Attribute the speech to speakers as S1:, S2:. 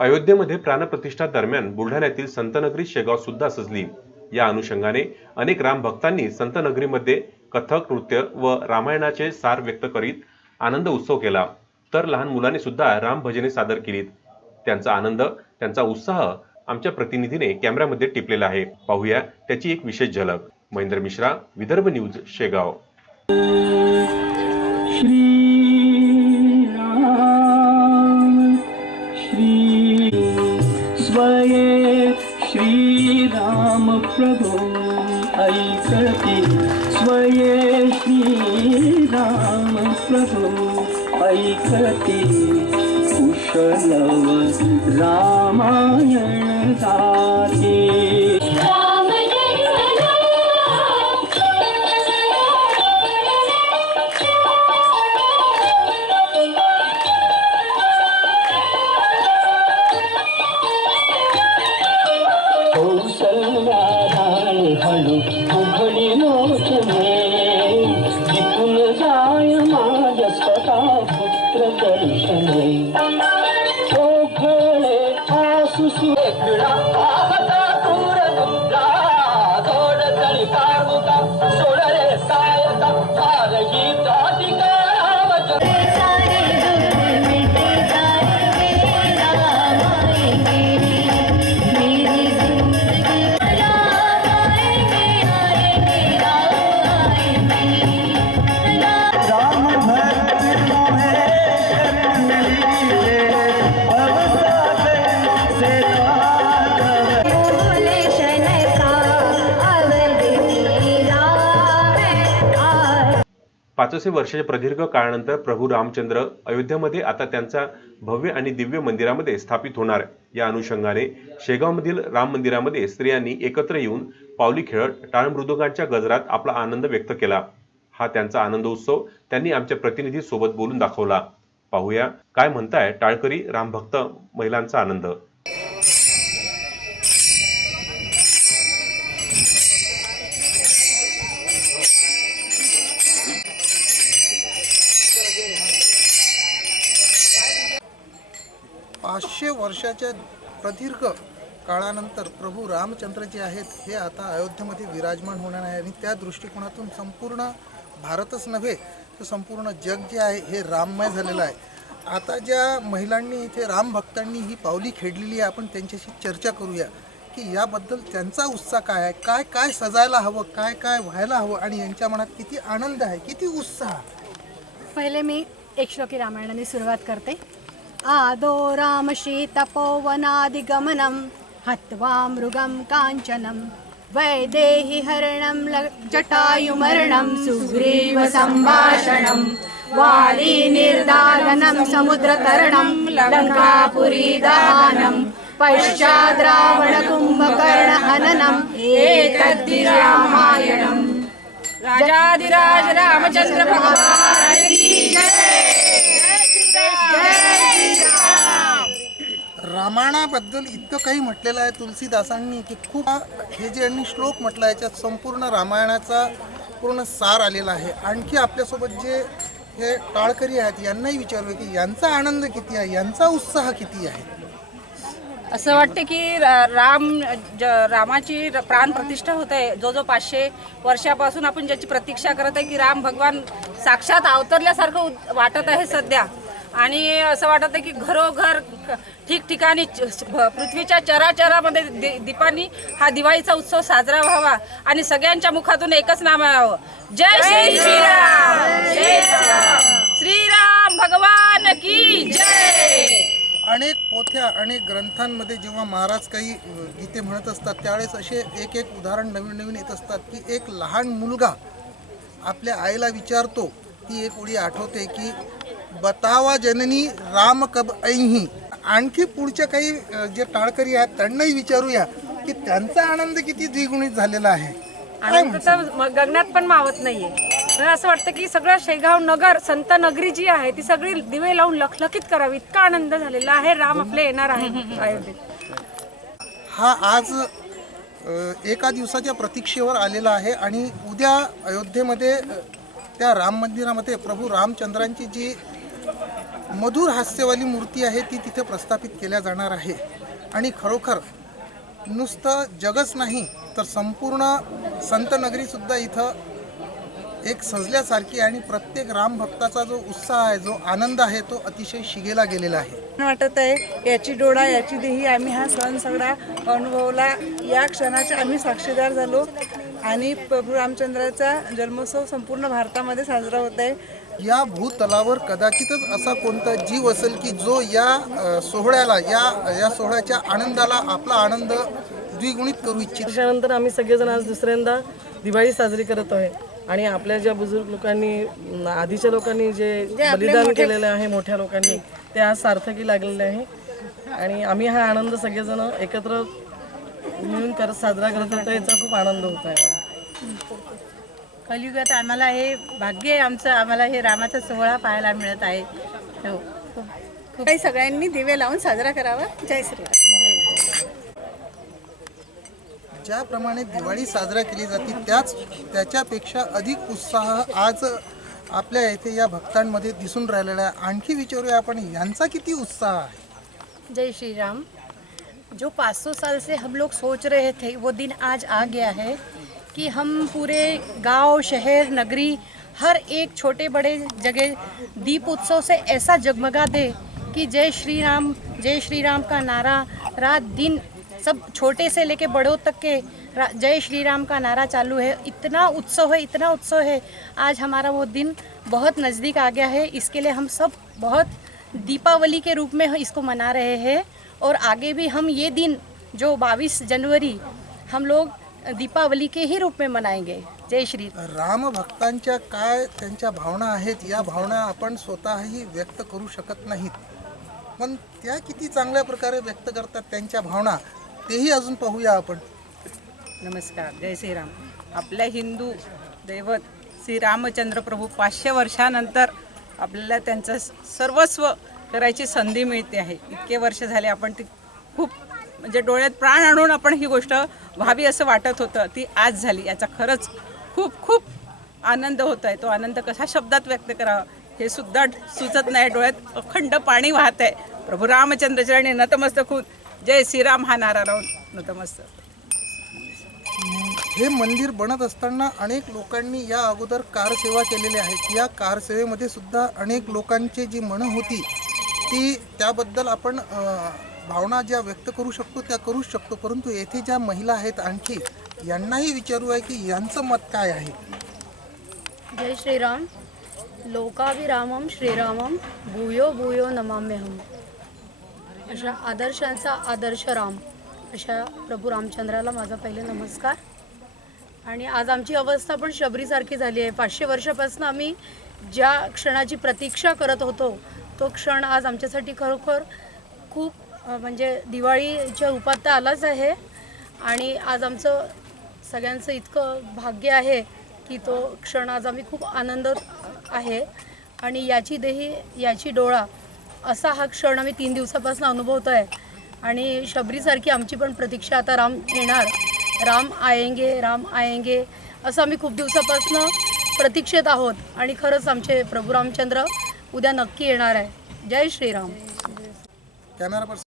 S1: अयोध्येमध्ये प्राणप्रतिष्ठा दरम्यान बुलढाण्यातील संतनगरी शेगाव सुद्धा सजली. या अनुषंगाने अनेक राम भक्तांनी संतनगरीमध्ये कथक नृत्य व रामायणाचे सार व्यक्त करीत आनंद उत्सव केला. तर लहान मुलांनी सुद्धा राम भजने सादर केलीत. त्यांचा आनंद त्यांचा उत्साह आमच्या प्रतिनिधीने कॅमेऱ्यामध्ये टिपलेला आहे. पाहूया त्याची एक विशेष झलक. महेंद्र मिश्रा विदर्भ न्यूज शेगाव. प्रभो ऐसति स्वये श्रीराम प्रभो ऐसति कुशलव रामायण Oh. पाचशे वर्षाच्या प्रदीर्घ काळानंतर प्रभू रामचंद्र अयोध्येमध्ये आता त्यांचा भव्य आणि दिव्य मंदिरामध्ये स्थापित होणार. या अनुषंगाने शेगावमधील राम मंदिरामध्ये स्त्रियांनी एकत्र येऊन पावली खेळत टाळ मृदुंगाच्या गजरात आपला आनंद व्यक्त केला. हा त्यांचा आनंद उत्सव त्यांनी आमच्या प्रतिनिधी सोबत बोलून दाखवला. पाहूया काय म्हणताय टाळकरी रामभक्त महिलांचा आनंद?
S2: पाचशे वर्षाच्या प्रदीर्घ काळानंतर प्रभू रामचंद्र जे आहेत हे आता अयोध्येमध्ये विराजमान होणार आहे. आणि त्या दृष्टिकोनातून संपूर्ण भारतच नव्हे तर संपूर्ण जग जे आहे हे राममय झालेलं आहे. आता ज्या महिलांनी इथे रामभक्तांनी ही पावली खेळलेली आहे आपण त्यांच्याशी चर्चा करूया की याबद्दल त्यांचा उत्साह काय आहे काय काय सजायला हवं काय काय व्हायला हवं आणि यांच्या मनात किती आनंद आहे किती उत्साह
S3: आहे. पहिले मी एक श्लोकी रामायणाने सुरुवात करते. आदो रामश्रीतपोवनादिगमनं हत्वा मृगं काञ्चनं वैदेहि हरणं जटायुमरणं सुग्रीवसम्भाषणं वाली निर्दानम् समुद्रतरणं दहानं पश्यावणकुम्भकर्णहनम् एतद्धि रामायणं राजरामचन्द्र
S2: रामायणाबद्दल इतकं काही म्हटलेलं आहे तुलसीदासांनी की खूप हे जे यांनी श्लोक म्हटलं याच्यात संपूर्ण रामायणाचा पूर्ण सार आलेला आहे. आणखी आपल्यासोबत जे हे टाळकरी आहेत यांनाही विचारूया की यांचा आनंद किती आहे यांचा उत्साह किती आहे?
S4: असं वाटतं की रा- राम ज- रामाची प्राण प्रतिष्ठा होत आहे. जो जो पाचशे वर्षापासून आपण ज्याची प्रतीक्षा करत आहे की राम भगवान साक्षात अवतरल्यासारखं वाटत आहे सध्या. आणि असं वाटत की घरोघर ठिकठिकाणी पृथ्वीच्या चराचरामध्ये दि- दीपांनी हा दिवाळीचा उत्सव साजरा व्हावा आणि सगळ्यांच्या मुखातून एकच नाम यावं जय श्री श्रीराम जय श्रीराम श्रीराम भगवान की
S2: जय! अनेक पोथ्या अनेक ग्रंथांमध्ये जेव्हा महाराज काही गीते म्हणत असतात त्यावेळेस असे एक एक उदाहरण नवीन नवीन येत असतात की एक लहान मुलगा आपल्या आईला विचारतो ती एक उडी आठवते की बतावा जननी राम कब ऐही आणखी पुढच्या काही जे टाळकरी आहेत त्यांनाही विचारूया की त्यांचा आनंद किती द्विगुणित झालेला आहे.
S4: आनंद तर गगनात पण मावत नाहीये. मला असं वाटतं की सगळं शेगाव नगर संत नगरी जी आहे ती सगळी दिवे लावून लखलखित करावी. इतका आनंद झालेला आहे. राम आपले येणार आहे अयोध्येत
S2: हा आज अ, एका दिवसाच्या प्रतीक्षेवर आलेला आहे आणि उद्या अयोध्येमध्ये अ, त्या राम मंदिरामध्ये प्रभू रामचंद्रांची जी मधुर हास्यवाली मूर्ती आहे ती तिथे प्रस्थापित केल्या जाणार आहे. आणि खरोखर नुसतं जगच नाही तर संपूर्ण संतनगरीसुद्धा इथं एक सजल्यासारखी आणि प्रत्येक रामभक्ताचा जो उत्साह आहे जो आनंद आहे तो अतिशय शिगेला गेलेला आहे.
S5: वाटत आहे. याची डोळा याची देही आम्ही हा सण सगळा अनुभवला. या क्षणाचे आम्ही साक्षीदार झालो. आणि प्रभू रामचंद्राचा जन्मोत्सव संपूर्ण भारतामध्ये साजरा होत
S2: आहे. या भूतलावर कदाचितच असा कोणता जीव असेल की जो या सोहळ्याला या या सोहळ्याच्या आनंदाला आपला आनंद द्विगुणित करू इच्छित.
S6: वर्षानंतर आम्ही सगळेजण आज दुसऱ्यांदा दिवाळी साजरी करत आहे. आणि आपल्या ज्या बुजुर्ग लोकांनी आधीच्या लोकांनी जे बलिदान केलेलं आहे मोठ्या लोकांनी ते आज सार्थकी लागलेले आहे. आणि आम्ही हा आनंद सगळेजण एकत्र मिळून करत साजरा करत होतो याचा खूप आनंद होत आहे.
S4: कलियुगात आम्हाला हे भाग्य आहे आमचं आम्हाला हे रामाचा सोहळा पाहायला मिळत आहे. हो. काही सगळ्यांनी दिवे लावून साजरा करावा. जय श्रीराम
S2: ज्याप्रमाणे दिवाळी साजरा केली जाते त्याच त्याच्यापेक्षा अधिक उत्साह आज आपल्या येथे या भक्तांमध्ये दिसून राहिलेला आहे. आणखी विचारूया आपण यांचा किती उत्साह
S7: आहे? जय श्री राम. जो 500 साल से हम लोग सोच रहे थे वो दिन आज आ गया है कि हम पूरे गाँव, शहर, नगरी, हर एक छोटे बड़े जगह दीप उत्सव से ऐसा जगमगा दे कि जय श्री राम, जय श्री राम का नारा रात दिन सब छोटे से लेके बड़ों तक के जय श्री राम का नारा चालू है। इतना उत्सव है, इतना उत्सव है। आज हमारा वो दिन बहुत नज़दीक आ गया है। इसके लिए हम सब बहुत दीपावली के रूप में इसको मना रहे हैं। और आगे भी हम ये दिन, जो 22 जनवरी हम लोग दीपावली के ही रूप में मनाएंगे. जय श्री
S2: राम भक्तांच्या काय त्यांच्या भावना आहेत या भावना आपण स्वतःही व्यक्त करू शकत नाहीत. पण त्या किती चांगल्या प्रकारे व्यक्त करतात त्यांच्या भावना तेही अजून पाहूया आपण.
S4: नमस्कार जय श्रीराम आपल्या हिंदू दैवत श्री रामचंद्र प्रभू पाचशे वर्षानंतर आपल्याला त्यांचं सर्वस्व करायची संधी मिळते आहे. इतके वर्ष झाले आपण ती खूप म्हणजे डोळ्यात प्राण आणून आपण ही गोष्ट व्हावी असं वाटत होतं. ती आज झाली. याचा खरंच खूप खूप आनंद होत आहे. तो आनंद कशा शब्दात व्यक्त करावा? हे सुद्धा सुचत नाही. डोळ्यात अखंड पाणी वाहत आहे. प्रभू रामचंद्रचरणी नतमस्तक होऊन जय श्रीराम हा नारा राहून नतमस्तक.
S2: हे मंदिर बनत असताना अनेक लोकांनी या अगोदर कारसेवा केलेली आहे. या कारसेवेमध्ये सुद्धा अनेक लोकांची जी मनं होती ती त्याबद्दल आपण भावना ज्या व्यक्त करू शकतो त्या करू शकतो. परंतु येथे ज्या महिला आहेत आणखी यांनाही विचारू आहे की यांचं मत काय आहे?
S8: जय श्रीराम. लोकाभिरामम श्रीरामम भूयो भूयो नमाम्यहम अशा आदर्शांचा आदर्श राम. अशा प्रभू रामचंद्राला माझा पहिले नमस्कार. आणि आज आमची अवस्था पण शबरीसारखी झाली आहे. पाचशे वर्षापासून आम्ही ज्या क्षणाची प्रतीक्षा करत होतो तो क्षण आज आमच्यासाठी खरोखर खूप म्हणजे दिवाळीच्या रूपात तर आलाच आहे आणि आज आमचं सगळ्यांचं इतकं भाग्य आहे की तो क्षण आज आम्ही खूप आनंदात आहे. आणि याची देही याची डोळा असा हा क्षण आम्ही तीन दिवसापासून अनुभवतो आहे आणि शबरीसारखी आमची पण प्रतीक्षा आता राम येणार. राम आएंगे राम आएंगे असं आम्ही खूप दिवसापासून प्रतीक्षेत आहोत. आणि खरंच आमचे प्रभू रामचंद्र उद्या नक्की येणार आहे. जय श्रीराम. Camera person